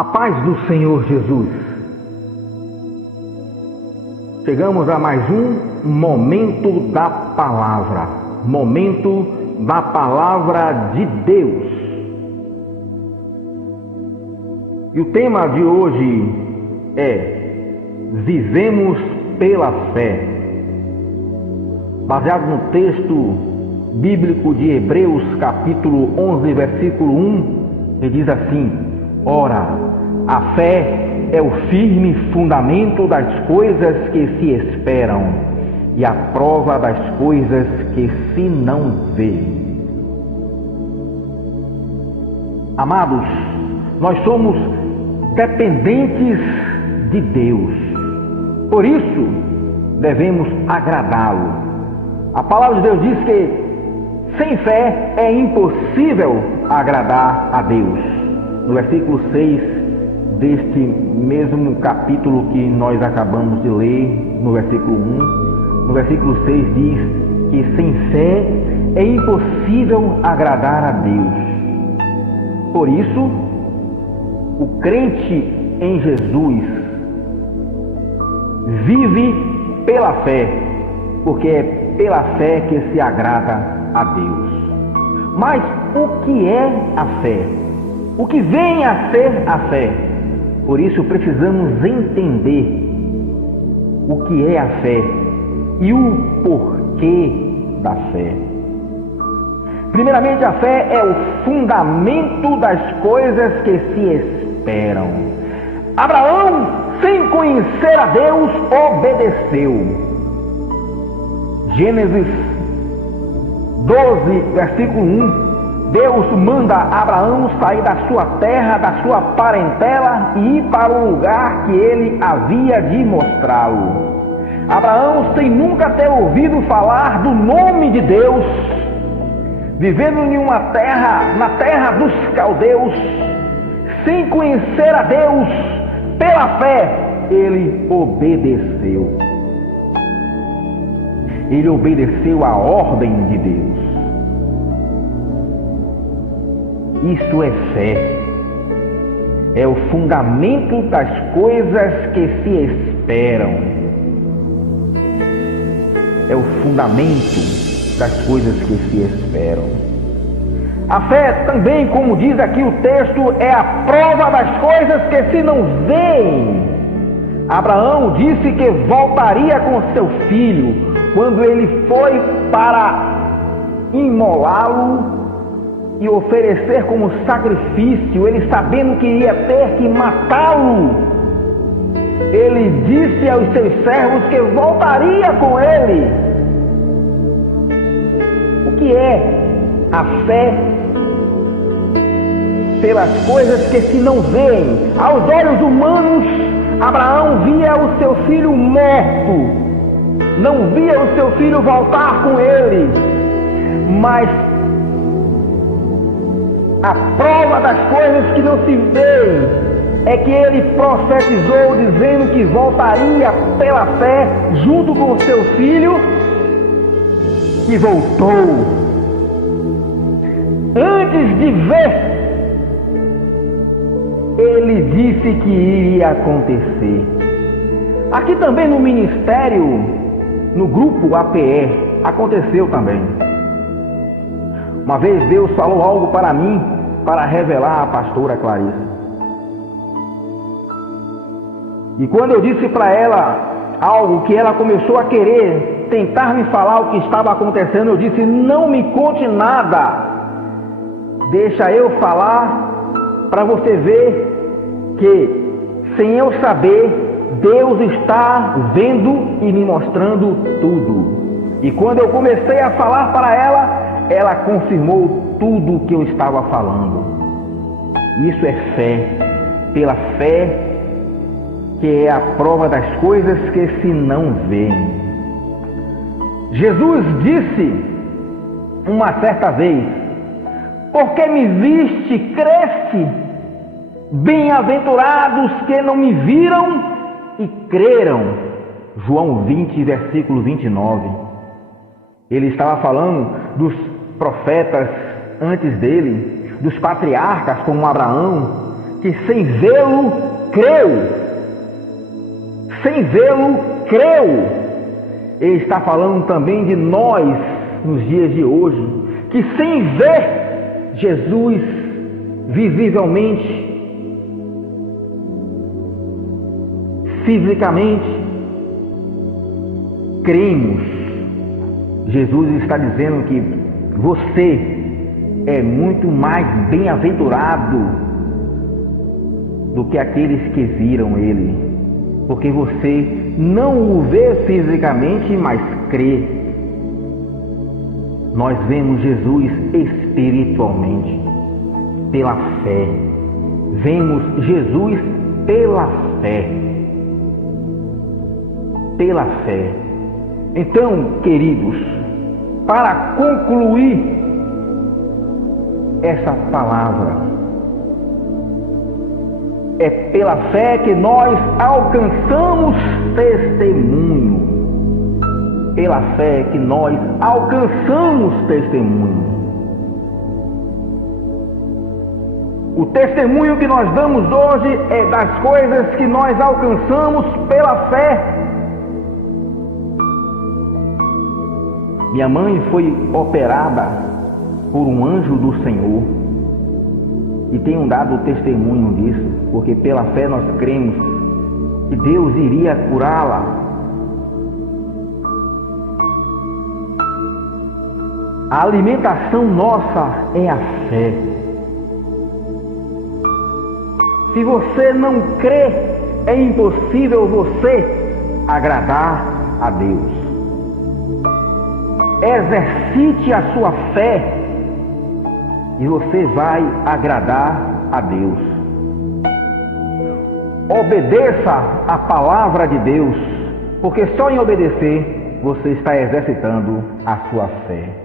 A paz do Senhor Jesus. Chegamos a mais um momento da palavra. Momento da palavra de Deus. E o tema de hoje é: vivemos pela fé. Baseado no texto bíblico de Hebreus, capítulo 11, versículo 1, que diz assim: ora, a fé é o firme fundamento das coisas que se esperam e a prova das coisas que se não vêem. Amados, nós somos dependentes de Deus, por isso devemos agradá-lo. A palavra de Deus diz que sem fé é impossível agradar a Deus. No versículo 6 deste mesmo capítulo que nós acabamos de ler, no versículo 1, no versículo 6 diz que sem fé é impossível agradar a Deus. Por isso, o crente em Jesus vive pela fé, porque é pela fé que se agrada a Deus. Mas o que é a fé? O que vem a ser a fé? Por isso precisamos entender o que é a fé e o porquê da fé. Primeiramente, a fé é o fundamento das coisas que se esperam. Abraão, sem conhecer a Deus, obedeceu. Gênesis 12, versículo 1. Deus manda Abraão sair da sua terra, da sua parentela e ir para o lugar que ele havia de mostrá-lo. Abraão, sem nunca ter ouvido falar do nome de Deus, vivendo em uma terra, na terra dos caldeus, sem conhecer a Deus, pela fé, ele obedeceu. Ele obedeceu à ordem de Deus. Isso é fé. É o fundamento das coisas que se esperam. É o fundamento das coisas que se esperam. A fé também, como diz aqui o texto, é a prova das coisas que se não veem. Abraão disse que voltaria com seu filho quando ele foi para imolá-lo e oferecer como sacrifício, ele sabendo que iria ter que matá-lo. Ele disse aos seus servos que voltaria com ele. O que é a fé? Pelas coisas que se não veem. Aos olhos humanos, Abraão via o seu filho morto, não via o seu filho voltar com ele, mas a prova das coisas que não se veem é que ele profetizou dizendo que voltaria pela fé junto com o seu filho, que voltou. Antes de ver, ele disse que iria acontecer. Aqui também no ministério, no grupo APE, aconteceu também. Uma vez Deus falou algo para mim, para revelar à pastora Clarissa. E quando eu disse para ela algo que ela começou a querer tentar me falar o que estava acontecendo, eu disse: não me conte nada, deixa eu falar para você ver que, sem eu saber, Deus está vendo e me mostrando tudo. E quando eu comecei a falar para ela confirmou tudo o que eu estava falando. Isso é fé. Pela fé, que é a prova das coisas que se não veem. Jesus disse uma certa vez: porque me viste, creste? Bem-aventurados que não me viram e creram. João 20, versículo 29. Ele estava falando dos profetas antes dele, dos patriarcas como Abraão, que sem vê-lo creu. Sem vê-lo creu. Ele está falando também de nós nos dias de hoje, que sem ver Jesus visivelmente, fisicamente, cremos. Jesus está dizendo que você é muito mais bem-aventurado do que aqueles que viram ele, porque você não o vê fisicamente, mas crê. Nós vemos Jesus espiritualmente, pela fé. Vemos Jesus pela fé. Pela fé. Então, queridos, para concluir essa palavra, é pela fé que nós alcançamos testemunho. Pela fé que nós alcançamos testemunho. O testemunho que nós damos hoje é das coisas que nós alcançamos pela fé. Minha mãe foi operada por um anjo do Senhor e tenho dado testemunho disso, porque pela fé nós cremos que Deus iria curá-la. A alimentação nossa é a fé. Se você não crê, é impossível você agradar a Deus. Exercite a sua fé e você vai agradar a Deus. Obedeça a palavra de Deus, porque só em obedecer você está exercitando a sua fé.